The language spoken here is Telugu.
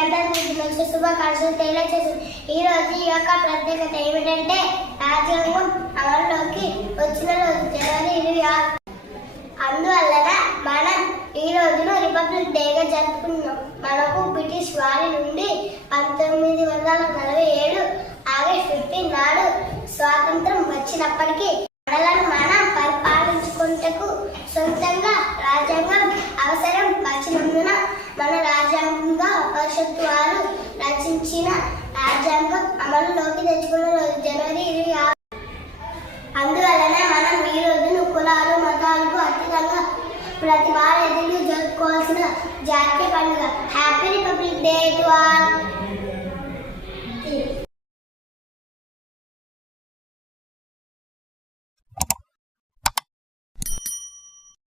అందరికీ మంచి శుభాకాంక్షలు తెలియజేస్తుంది. ఈ రోజు ఈ యొక్క ప్రత్యేకత ఏమిటంటే రాజ్యాంగం అమల్లోకి వచ్చిన రోజు జనవరి 26. అందువలన మనం ఈ రోజును రిపబ్లిక్ డేగా జరుపుకున్నాం. మనకు బ్రిటిష్ వారి నుండి 1947 ఆగస్టు 15 నాడు స్వాతంత్రం వచ్చినప్పటికీ మనలను మనం పరిపాలించుకుంటకు సొంతంగా రాజ్యాంగం అవసరం వచ్చినందున మన రాజ్యాంగ పరిషత్తు వారు రచించిన రాజ్యాంగం అమలులోకి తెచ్చుకున్న రోజు జనవరి 26. అందువలన మనం ఈ రోజును కులాలు మతాలకు అతీతంగా ప్రతి భారతీయులు జరుపుకోవాల్సిన జాతీయ పండుగ. Happy republic day to all.